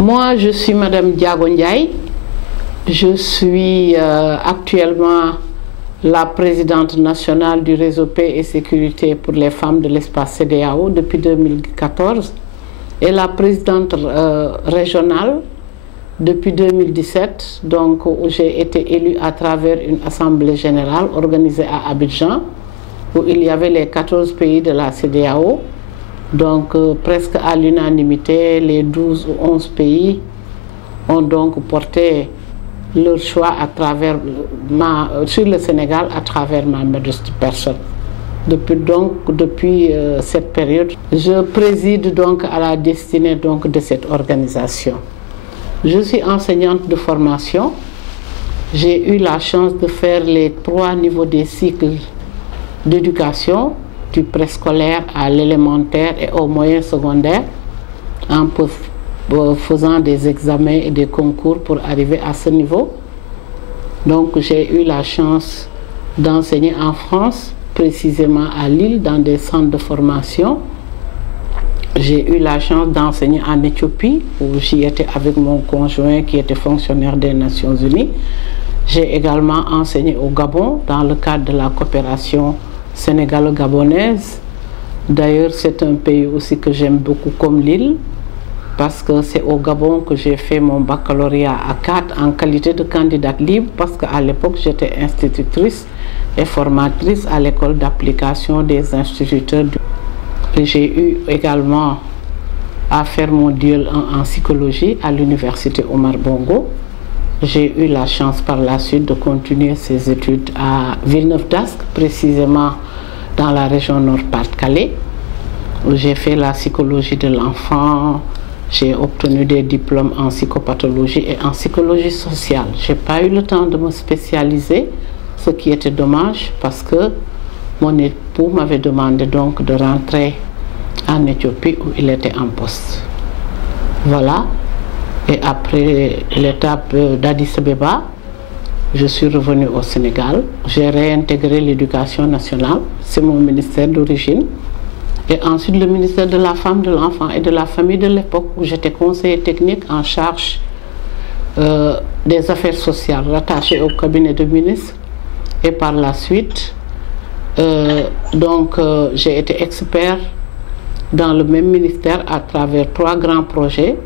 Moi, je suis Madame Diago Ndiaye. Je suis actuellement la présidente nationale du réseau Paix et Sécurité pour les femmes de l'espace CEDEAO depuis 2014 et la présidente régionale depuis 2017, donc où j'ai été élue à travers une assemblée générale organisée à Abidjan, où il y avait les 14 pays de la CEDEAO. Donc presque à l'unanimité, les 12 ou 11 pays ont donc porté leur choix à travers sur le Sénégal à travers ma modeste personne. Depuis cette période, je préside donc à la destinée donc de cette organisation. Je suis enseignante de formation. J'ai eu la chance de faire les 3 niveaux des cycles d'éducation, du préscolaire à l'élémentaire et au moyen secondaire, en faisant des examens et des concours pour arriver à ce niveau. Donc j'ai eu la chance d'enseigner en France, précisément à Lille, dans des centres de formation. J'ai eu la chance d'enseigner en Éthiopie, où j'y étais avec mon conjoint qui était fonctionnaire des Nations Unies. J'ai également enseigné au Gabon dans le cadre de la coopération sénégalo-gabonaise. D'ailleurs, c'est un pays aussi que j'aime beaucoup comme l'île, parce que c'est au Gabon que j'ai fait mon baccalauréat à 4 en qualité de candidate libre, parce qu'à l'époque, j'étais institutrice et formatrice à l'école d'application des instituteurs. J'ai eu également à faire mon DUL en psychologie à l'université Omar Bongo. J'ai eu la chance par la suite de continuer ces études à Villeneuve-d'Ascq, précisément dans la région Nord-Pas-de-Calais, où j'ai fait la psychologie de l'enfant. J'ai obtenu des diplômes en psychopathologie et en psychologie sociale. Je n'ai pas eu le temps de me spécialiser, ce qui était dommage parce que mon époux m'avait demandé donc de rentrer en Éthiopie où il était en poste. Voilà. Et après l'étape d'Addis Abeba, je suis revenue au Sénégal. J'ai réintégré l'éducation nationale, c'est mon ministère d'origine. Et ensuite le ministère de la femme, de l'enfant et de la famille de l'époque, où j'étais conseiller technique en charge des affaires sociales rattachées au cabinet de ministre. Et par la suite, j'ai été expert dans le même ministère à travers 3 grands projets.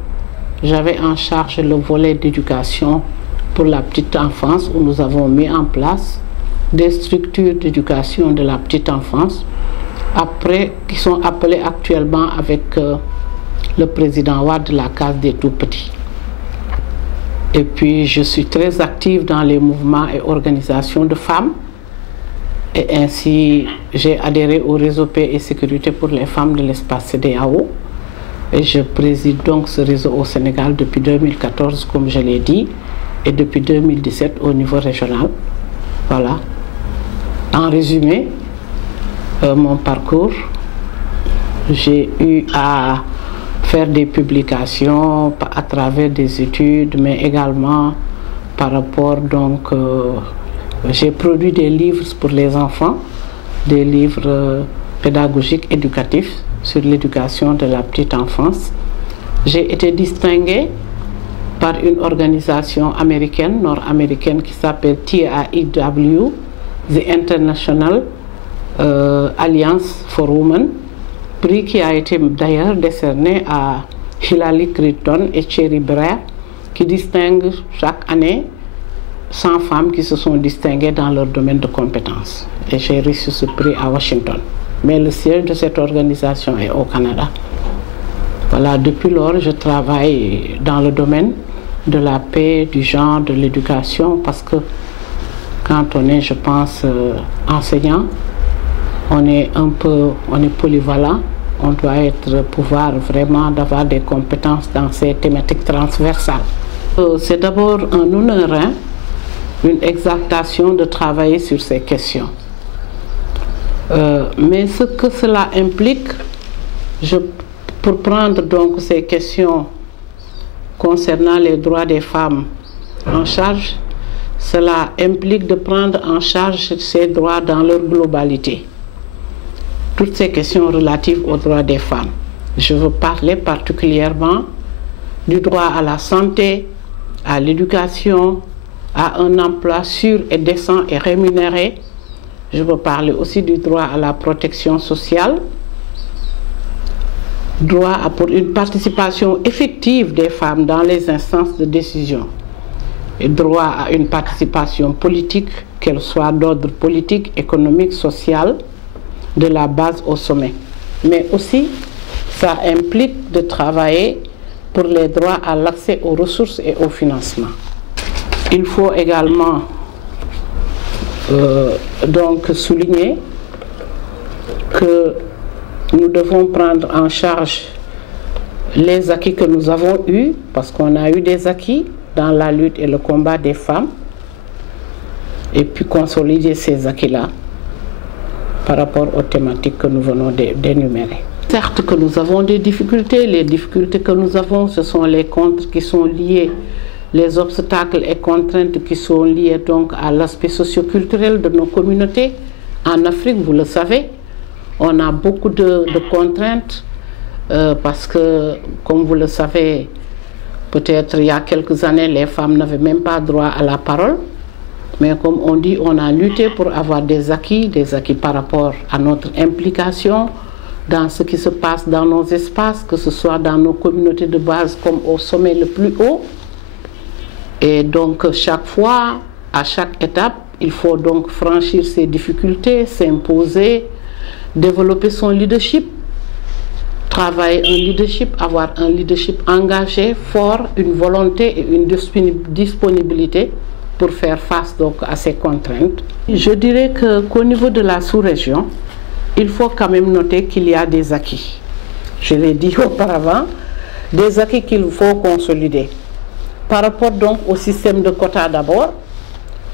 J'avais en charge le volet d'éducation pour la petite enfance, où nous avons mis en place des structures d'éducation de la petite enfance, qui sont appelées actuellement avec le président Wade la case des tout-petits. Et puis je suis très active dans les mouvements et organisations de femmes. Et ainsi, j'ai adhéré au réseau Paix et Sécurité pour les femmes de l'espace CEDEAO. Et je préside donc ce réseau au Sénégal depuis 2014, comme je l'ai dit, et depuis 2017 au niveau régional. Voilà. En résumé, mon parcours, j'ai eu à faire des publications à travers des études, mais également par rapport donc... j'ai produit des livres pour les enfants, des livres pédagogiques éducatifs sur l'éducation de la petite enfance. J'ai été distinguée par une organisation américaine, nord-américaine, qui s'appelle TIEW, The International Alliance for Women, prix qui a été d'ailleurs décerné à Hilary Clinton et Thierry Brea, qui distinguent chaque année 100 femmes qui se sont distinguées dans leur domaine de compétences. Et j'ai reçu ce prix à Washington. Mais le siège de cette organisation est au Canada. Voilà, depuis lors, je travaille dans le domaine de la paix, du genre, de l'éducation, parce que quand on est, je pense, enseignant, on est polyvalent, on doit pouvoir vraiment avoir des compétences dans ces thématiques transversales. C'est d'abord un honneur, une exaltation de travailler sur ces questions. Mais ce que cela implique, pour prendre donc ces questions concernant les droits des femmes en charge, cela implique de prendre en charge ces droits dans leur globalité. Toutes ces questions relatives aux droits des femmes. Je veux parler particulièrement du droit à la santé, à l'éducation, à un emploi sûr et décent et rémunéré. Je veux parler aussi du droit à la protection sociale, droit pour une participation effective des femmes dans les instances de décision, et droit à une participation politique, qu'elle soit d'ordre politique, économique, social, de la base au sommet. Mais aussi, ça implique de travailler pour les droits à l'accès aux ressources et au financement. Il faut également donc souligner que nous devons prendre en charge les acquis que nous avons eus, parce qu'on a eu des acquis dans la lutte et le combat des femmes, et puis consolider ces acquis-là par rapport aux thématiques que nous venons d'énumérer. Certes que nous avons des difficultés, les difficultés que nous avons, ce sont les contre qui sont liés, les obstacles et contraintes qui sont liés donc à l'aspect socio-culturel de nos communautés. En Afrique, vous le savez, on a beaucoup de contraintes parce que, comme vous le savez, peut-être il y a quelques années, les femmes n'avaient même pas droit à la parole. Mais comme on dit, on a lutté pour avoir des acquis par rapport à notre implication dans ce qui se passe dans nos espaces, que ce soit dans nos communautés de base comme au sommet le plus haut. Et donc chaque fois, à chaque étape, il faut donc franchir ces difficultés, s'imposer, développer son leadership, travailler un leadership, avoir un leadership engagé, fort, une volonté et une disponibilité pour faire face donc à ces contraintes. Je dirais qu'au niveau de la sous-région, il faut quand même noter qu'il y a des acquis. Je l'ai dit auparavant, des acquis qu'il faut consolider. Par rapport donc au système de quotas d'abord,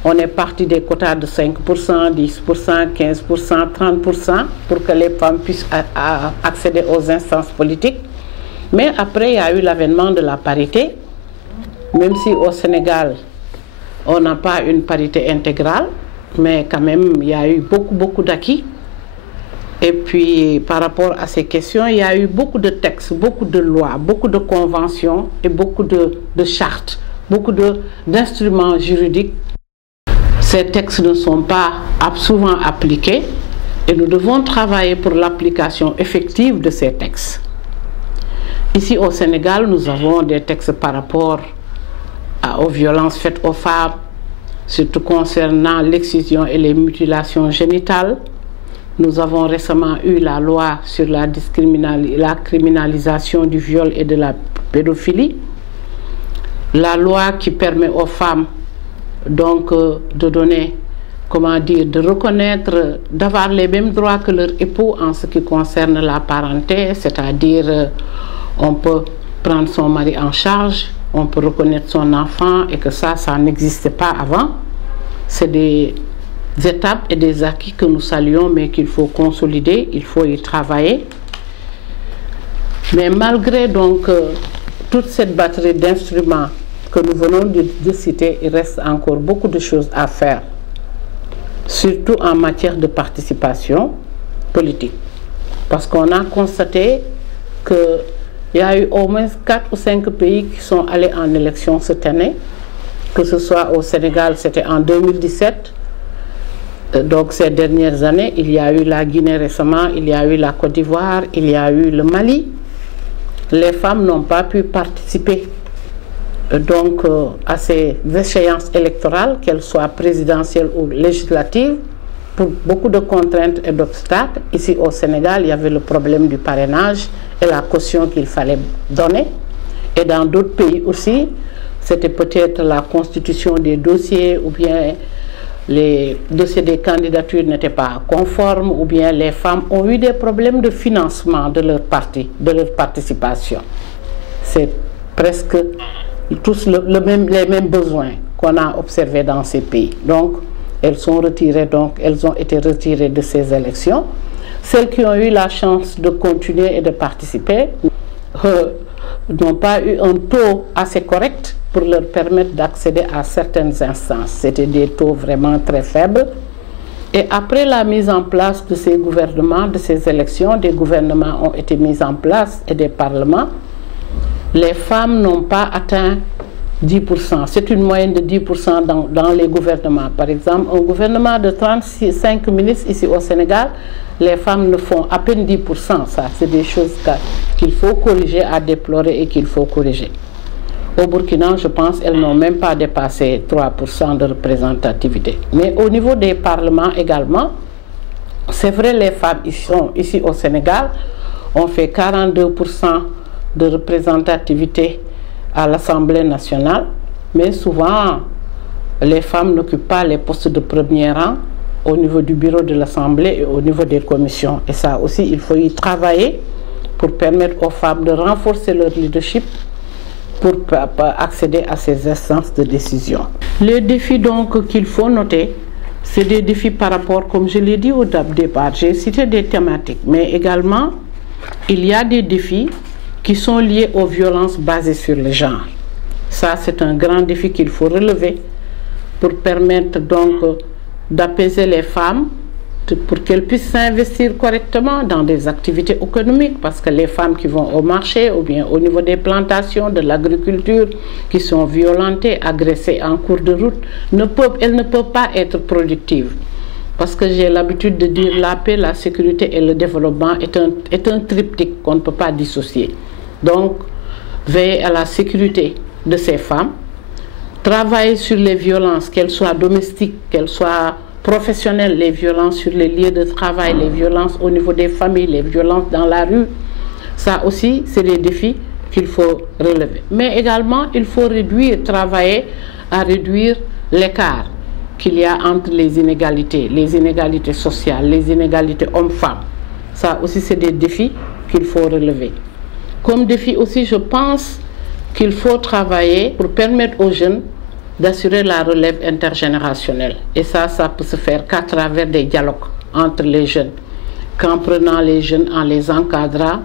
on est parti des quotas de 5%, 10%, 15%, 30% pour que les femmes puissent accéder aux instances politiques. Mais après, il y a eu l'avènement de la parité, même si au Sénégal, on n'a pas une parité intégrale, mais quand même, il y a eu beaucoup d'acquis. Et puis, par rapport à ces questions, il y a eu beaucoup de textes, beaucoup de lois, beaucoup de conventions et beaucoup de chartes, beaucoup d'instruments juridiques. Ces textes ne sont pas souvent appliqués et nous devons travailler pour l'application effective de ces textes. Ici au Sénégal, nous avons des textes par rapport aux violences faites aux femmes, surtout concernant l'excision et les mutilations génitales. Nous avons récemment eu la loi sur la criminalisation du viol et de la pédophilie. La loi qui permet aux femmes donc de donner, comment dire, de reconnaître, d'avoir les mêmes droits que leur époux en ce qui concerne la parenté, c'est-à-dire on peut prendre son mari en charge, on peut reconnaître son enfant et que ça n'existait pas avant. C'est des étapes et des acquis que nous saluons mais qu'il faut consolider, il faut y travailler. Mais malgré donc toute cette batterie d'instruments que nous venons de citer, il reste encore beaucoup de choses à faire, surtout en matière de participation politique. Parce qu'on a constaté qu'il y a eu au moins 4 ou 5 pays qui sont allés en élection cette année, que ce soit au Sénégal, c'était en 2017, donc ces dernières années, il y a eu la Guinée récemment, il y a eu la Côte d'Ivoire, il y a eu le Mali. Les femmes n'ont pas pu participer donc à ces échéances électorales, qu'elles soient présidentielles ou législatives, pour beaucoup de contraintes et d'obstacles. Ici au Sénégal, il y avait le problème du parrainage et la caution qu'il fallait donner. Et dans d'autres pays aussi, c'était peut-être la constitution des dossiers ou bien les dossiers des candidatures n'étaient pas conformes ou bien les femmes ont eu des problèmes de financement de leur parti, de leur participation. C'est presque tous les mêmes besoins qu'on a observés dans ces pays. Donc, elles ont été retirées de ces élections. Celles qui ont eu la chance de continuer et de participer n'ont pas eu un taux assez correct pour leur permettre d'accéder à certaines instances. C'était des taux vraiment très faibles. Et après la mise en place de ces gouvernements, de ces élections, des gouvernements ont été mis en place et des parlements. les femmes n'ont pas atteint 10%. C'est une moyenne de 10% dans les gouvernements. Par exemple, un gouvernement de 35 ministres ici au Sénégal, les femmes ne font à peine 10%. Ça, c'est des choses qu'il faut corriger, à déplorer et qu'il faut corriger. Au Burkina, je pense qu'elles n'ont même pas dépassé 3% de représentativité. Mais au niveau des parlements également, c'est vrai, les femmes ici au Sénégal ont fait 42% de représentativité à l'Assemblée nationale, mais souvent les femmes n'occupent pas les postes de premier rang au niveau du bureau de l'Assemblée et au niveau des commissions. Et ça aussi, il faut y travailler pour permettre aux femmes de renforcer leur leadership pour accéder à ces instances de décision. Les défis donc qu'il faut noter, c'est des défis par rapport, comme je l'ai dit au départ, j'ai cité des thématiques, mais également il y a des défis qui sont liés aux violences basées sur le genre. Ça, c'est un grand défi qu'il faut relever pour permettre donc d'apaiser les femmes, pour qu'elles puissent s'investir correctement dans des activités économiques, parce que les femmes qui vont au marché ou bien au niveau des plantations, de l'agriculture, qui sont violentées, agressées en cours de route, elles ne peuvent pas être productives. Parce que j'ai l'habitude de dire la paix, la sécurité et le développement est un triptyque qu'on ne peut pas dissocier. Donc, veiller à la sécurité de ces femmes, travailler sur les violences, qu'elles soient domestiques, qu'elles soient professionnelles, les violences sur les lieux de travail, les violences au niveau des familles, les violences dans la rue. Ça aussi, c'est des défis qu'il faut relever. Mais également, il faut travailler à réduire l'écart qu'il y a entre les inégalités sociales, les inégalités hommes-femmes. Ça aussi, c'est des défis qu'il faut relever. Comme défi aussi, je pense qu'il faut travailler pour permettre aux jeunes d'assurer la relève intergénérationnelle. Et ça peut se faire qu'à travers des dialogues entre les jeunes, qu'en prenant les jeunes, en les encadrant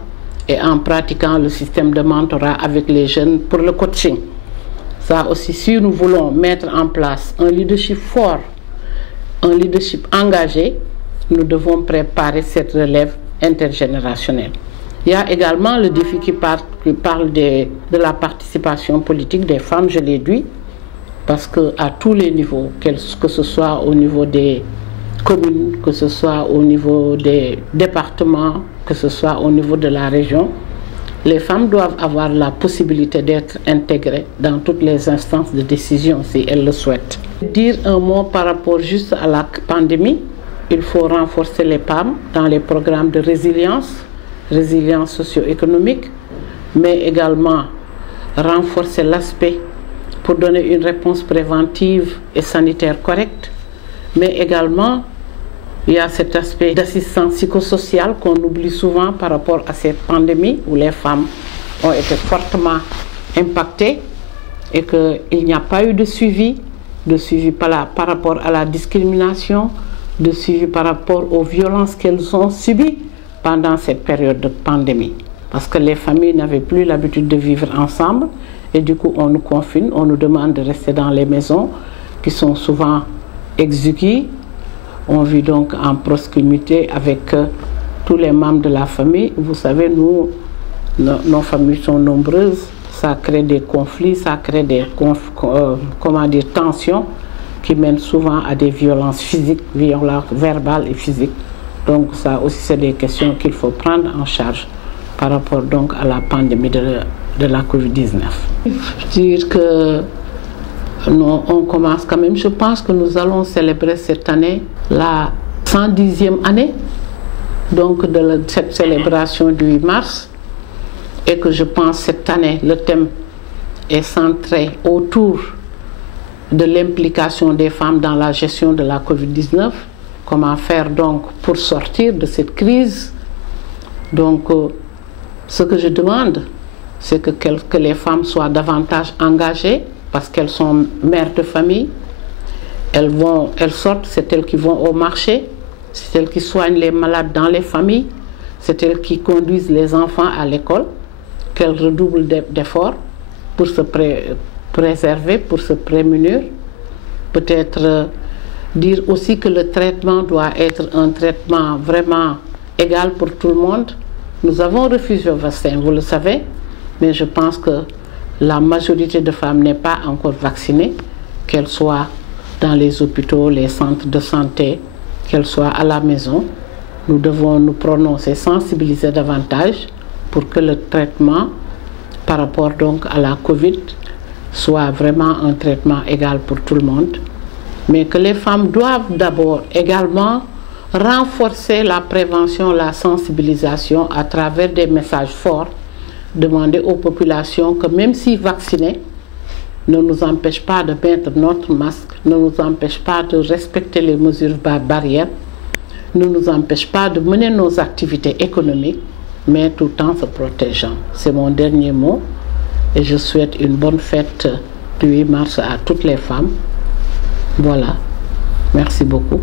et en pratiquant le système de mentorat avec les jeunes pour le coaching. Ça aussi, si nous voulons mettre en place un leadership fort, un leadership engagé, nous devons préparer cette relève intergénérationnelle. Il y a également le défi qui parle de la participation politique des femmes, je l'ai dit, parce qu'à tous les niveaux, que ce soit au niveau des communes, que ce soit au niveau des départements, que ce soit au niveau de la région, les femmes doivent avoir la possibilité d'être intégrées dans toutes les instances de décision si elles le souhaitent. Dire un mot par rapport juste à la pandémie, il faut renforcer les femmes dans les programmes de résilience socio-économique, mais également renforcer l'aspect pour donner une réponse préventive et sanitaire correcte, mais également il y a cet aspect d'assistance psychosociale qu'on oublie souvent par rapport à cette pandémie où les femmes ont été fortement impactées et qu'il n'y a pas eu de suivi par rapport à la discrimination, de suivi par rapport aux violences qu'elles ont subies pendant cette période de pandémie. Parce que les familles n'avaient plus l'habitude de vivre ensemble et du coup on nous confine, on nous demande de rester dans les maisons qui sont souvent exiguës. On vit donc en proximité avec tous les membres de la famille. Vous savez, nos familles sont nombreuses. Ça crée des conflits, ça crée des tensions qui mènent souvent à des violences physiques, violences verbales et physiques. Donc ça aussi, c'est des questions qu'il faut prendre en charge par rapport donc à la pandémie de la Covid-19. Dire que on commence quand même, je pense que nous allons célébrer cette année la 110e année donc de cette célébration du 8 mars et que je pense cette année le thème est centré autour de l'implication des femmes dans la gestion de la Covid-19, comment faire donc pour sortir de cette crise. Donc ce que je demande, c'est que les femmes soient davantage engagées parce qu'elles sont mères de famille, elles sortent, c'est elles qui vont au marché, c'est elles qui soignent les malades dans les familles, c'est elles qui conduisent les enfants à l'école, qu'elles redoublent d'efforts pour se préserver, pour se prémunir. Peut-être dire aussi que le traitement doit être un traitement vraiment égal pour tout le monde. Nous avons refusé le vaccin, vous le savez, mais je pense que la majorité de femmes n'est pas encore vaccinée, qu'elles soient dans les hôpitaux, les centres de santé, qu'elles soient à la maison. Nous devons nous prononcer, sensibiliser davantage pour que le traitement par rapport donc à la Covid soit vraiment un traitement égal pour tout le monde. Mais que les femmes doivent d'abord également renforcer la prévention, la sensibilisation à travers des messages forts, demander aux populations que même si vaccinées, ne nous empêche pas de mettre notre masque, ne nous empêche pas de respecter les mesures barrières, ne nous empêche pas de mener nos activités économiques, mais tout en se protégeant. C'est mon dernier mot et je souhaite une bonne fête du 8 mars à toutes les femmes. Voilà, merci beaucoup.